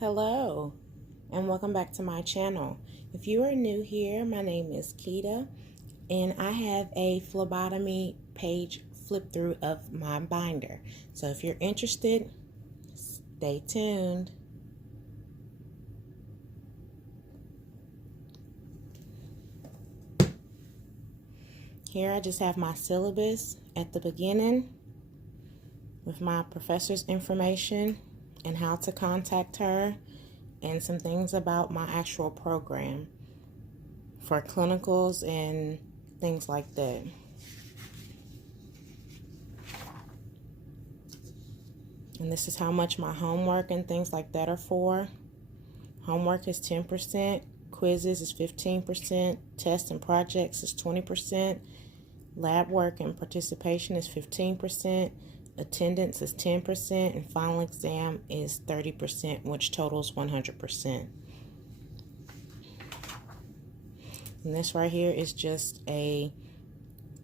Hello, and welcome back to my channel. If you are new here, my name is Keita, and I have a phlebotomy page flip through of my binder. So if you're interested, stay tuned. Here I just have my syllabus at the beginning with my professor's information and how to contact her, and some things about my actual program for clinicals and things like that. And this is how much my homework and things like that are for. Homework is 10%, quizzes is 15%, tests and projects is 20%, lab work and participation is 15%, attendance is 10%, and final exam is 30%, which totals 100%. And this right here is just a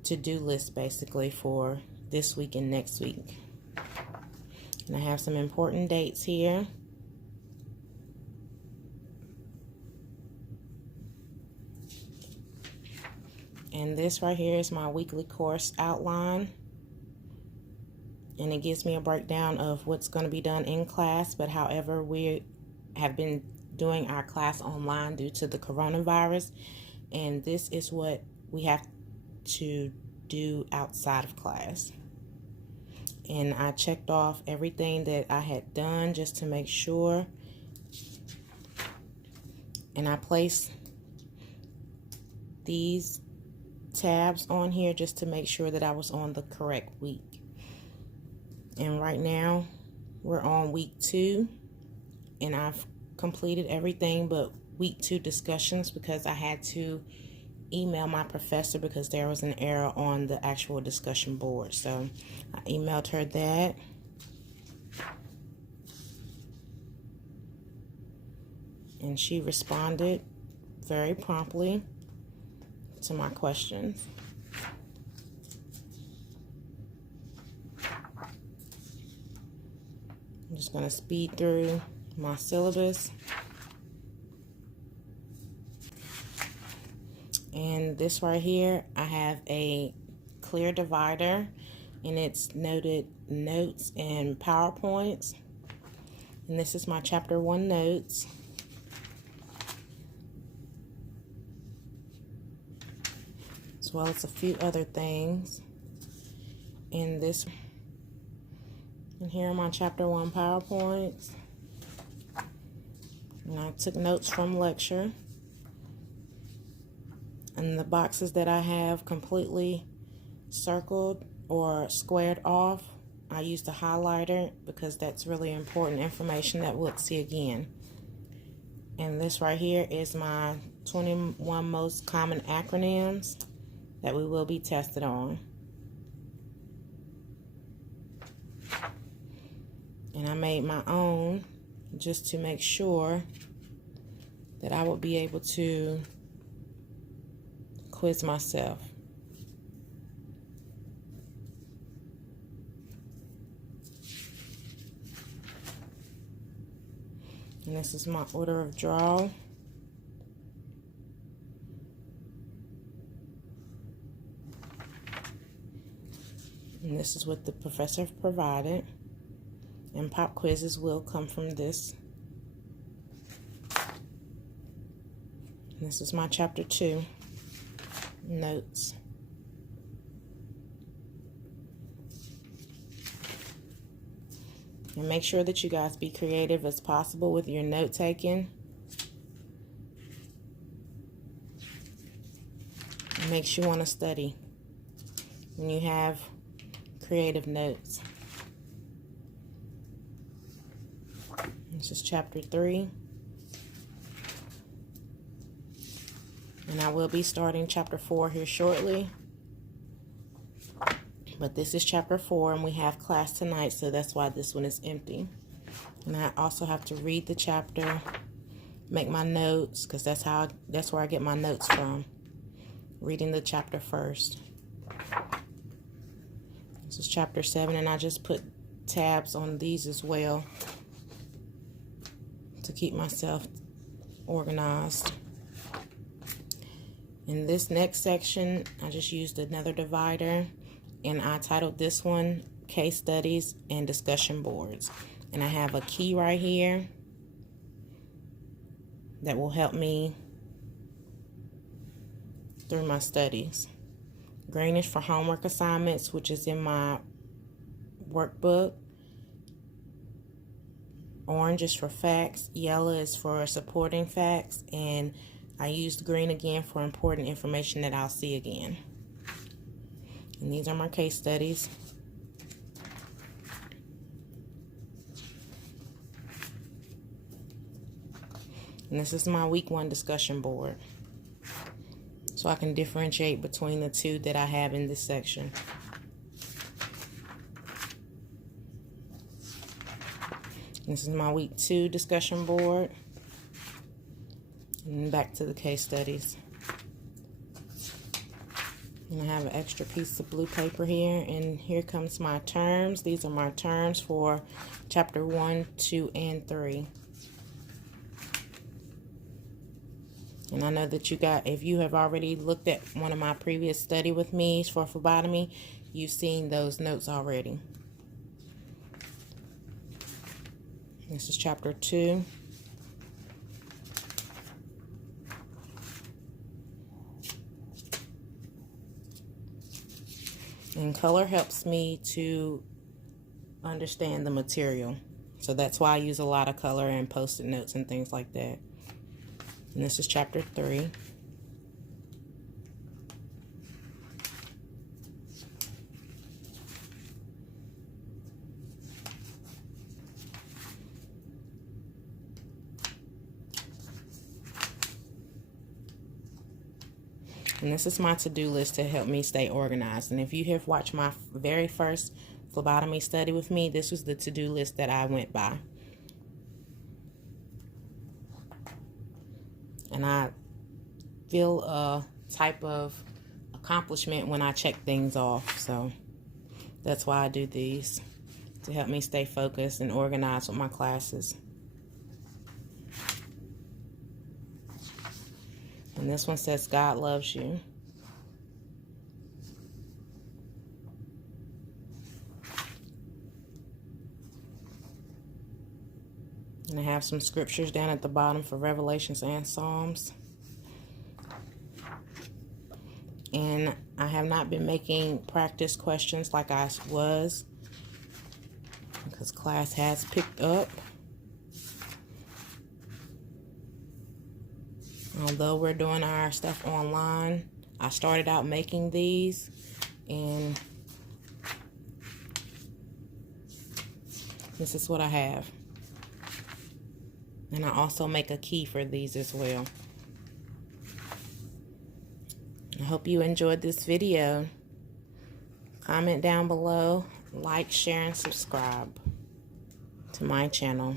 to-do list basically for this week and next week. And I have some important dates here. And this right here is my weekly course outline. And it gives me a breakdown of what's going to be done in class, but however, we have been doing our class online due to the coronavirus. And this is what we have to do outside of class. And I checked off everything that I had done just to make sure. And I placed these tabs on here just to make sure that I was on the correct week. And right now we're on week 2, and I've completed everything but week 2 discussions because I had to email my professor because there was an error on the actual discussion board. So I emailed her that. And she responded very promptly to my questions. I'm just going to speed through my syllabus. And this right here, I have a clear divider, and it's noted notes and PowerPoints. And this is my chapter 1 notes. As well as a few other things. And this, and here are my chapter 1 PowerPoints. And I took notes from lecture. And the boxes that I have completely circled or squared off, I used a highlighter because that's really important information that we'll see again. And this right here is my 21 most common acronyms that we will be tested on. And I made my own just to make sure that I would be able to quiz myself. And this is my order of draw. And this is what the professor provided. And pop quizzes will come from this. And this is my chapter 2 notes. And make sure that you guys be creative as possible with your note taking. It makes you want to study when you have creative notes. This is chapter 3. And I will be starting chapter 4 here shortly. But this is chapter 4, and we have class tonight, so that's why this one is empty. And I also have to read the chapter, make my notes, because that's where I get my notes from. Reading the chapter first. This is chapter 7, and I just put tabs on these as well to keep myself organized. In this next section, I just used another divider, and I titled this one Case Studies and Discussion Boards. And I have a key right here that will help me through my studies. Green is for homework assignments, which is in my workbook. Orange is for facts. Yellow is for supporting facts. And I used green again for important information that I'll see again. And these are my case studies. And this is my week 1 discussion board. So I can differentiate between the two that I have in this section. This is my week 2 discussion board. And back to the case studies. And I have an extra piece of blue paper here. And here comes my terms. These are my terms for chapter 1, 2, and 3. And I know that if you have already looked at one of my previous study with me for phlebotomy, you've seen those notes already. This is chapter 2. And color helps me to understand the material. So that's why I use a lot of color and post-it notes and things like that. And this is chapter 3. And this is my to-do list to help me stay organized. And if you have watched my very first phlebotomy study with me, this was the to-do list that I went by. And I feel a type of accomplishment when I check things off. So that's why I do these, to help me stay focused and organized with my classes. And this one says, God loves you. And I have some scriptures down at the bottom for Revelations and Psalms. And I have not been making practice questions like I was, because class has picked up. Although we're doing our stuff online, I started out making these, and this is what I have. And I also make a key for these as well. I hope you enjoyed this video. Comment down below, like, share, and subscribe to my channel.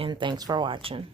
And thanks for watching.